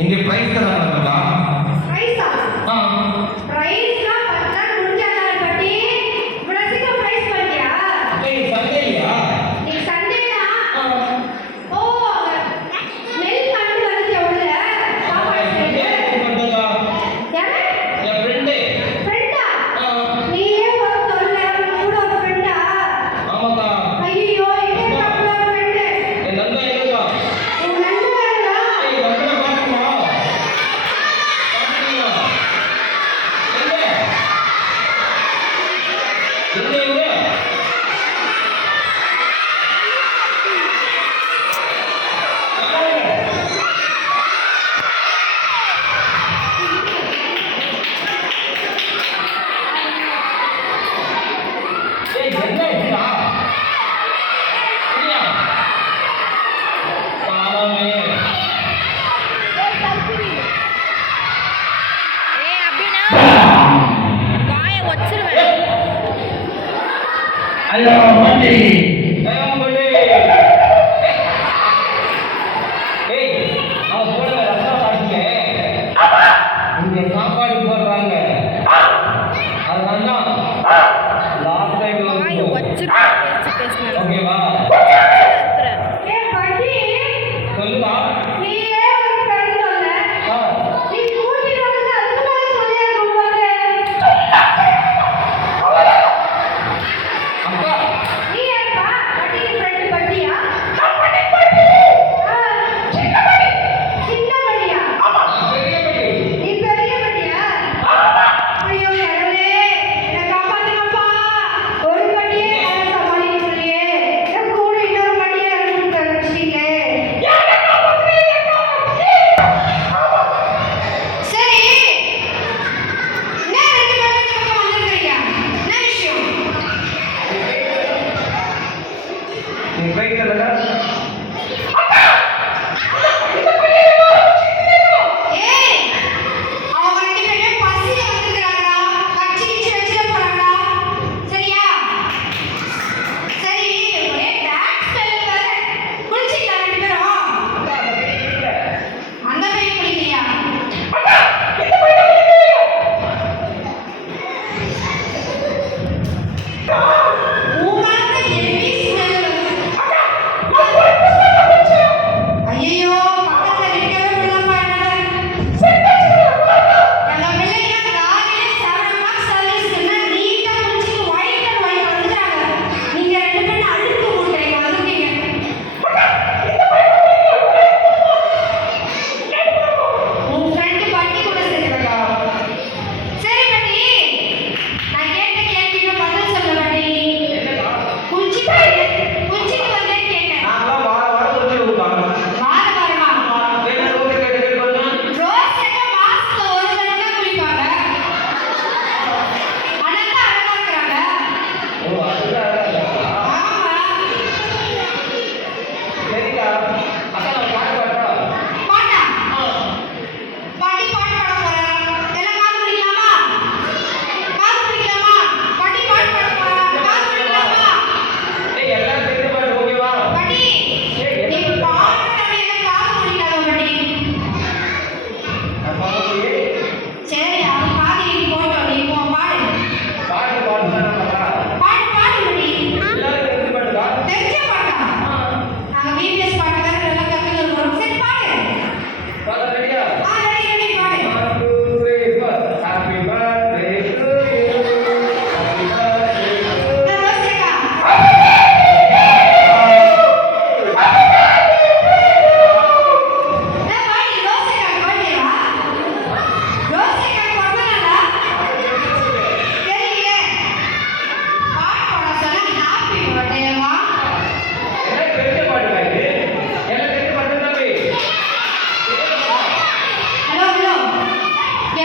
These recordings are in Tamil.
இங்க பிரைஸ் தராங்களா பிரைஸா ஆ.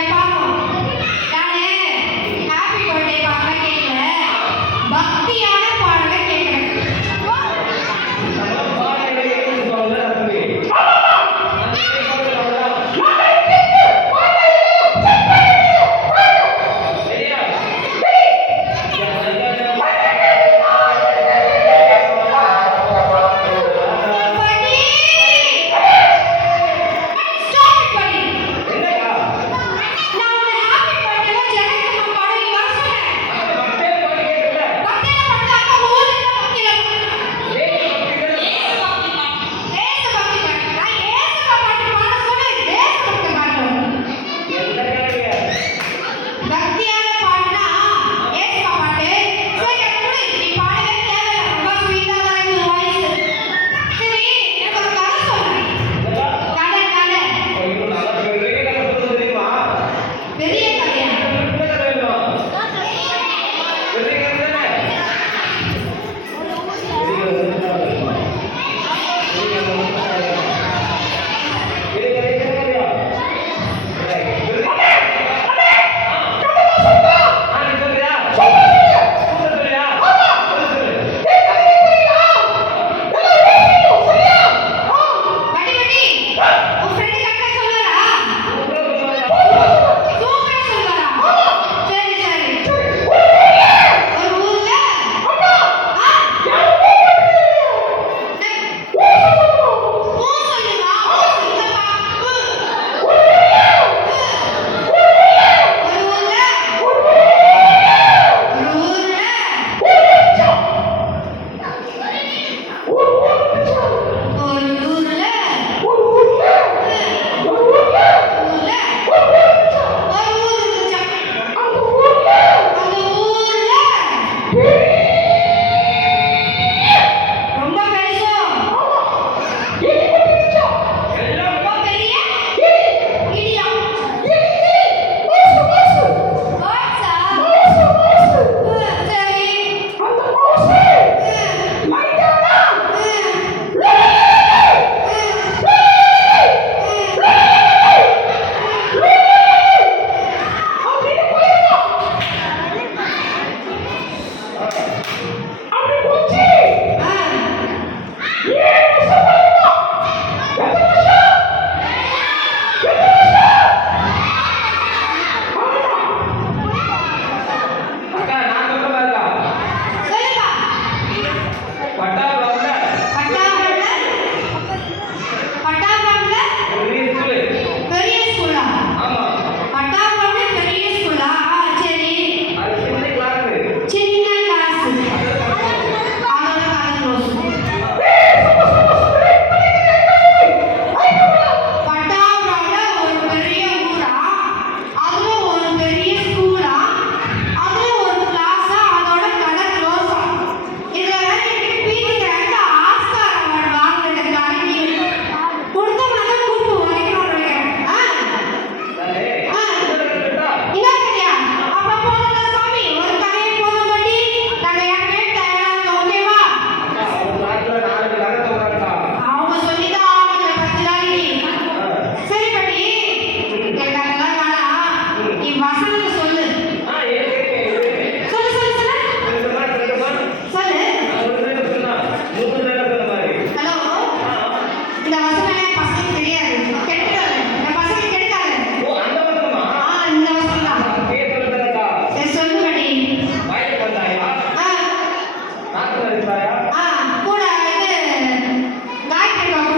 একবার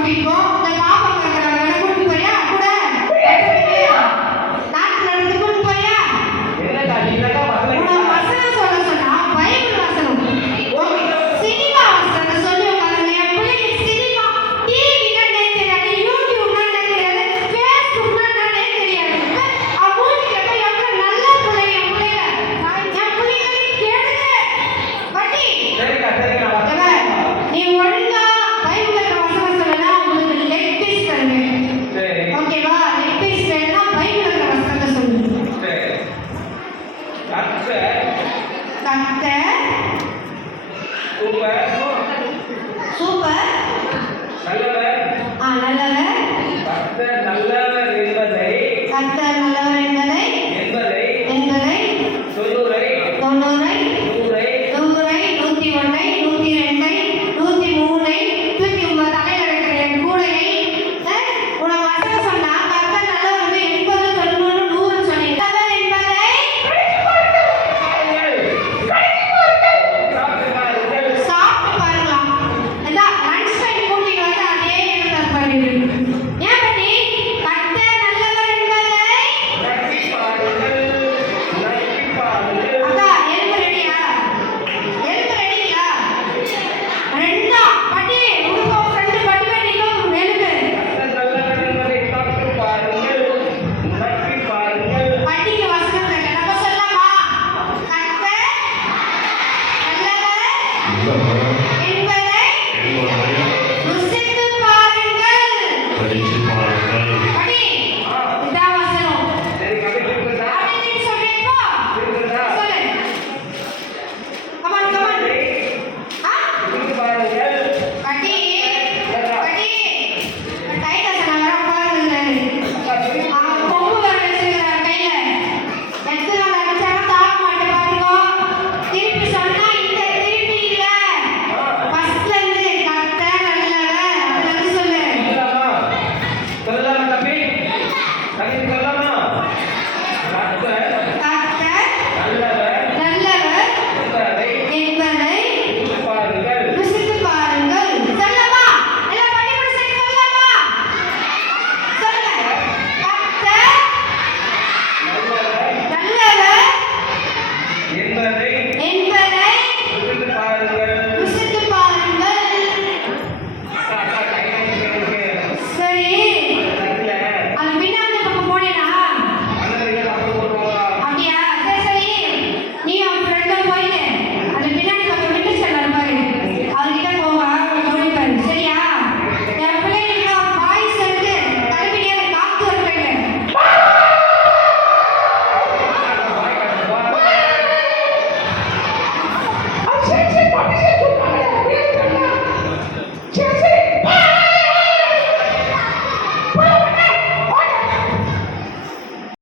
ficou Amen.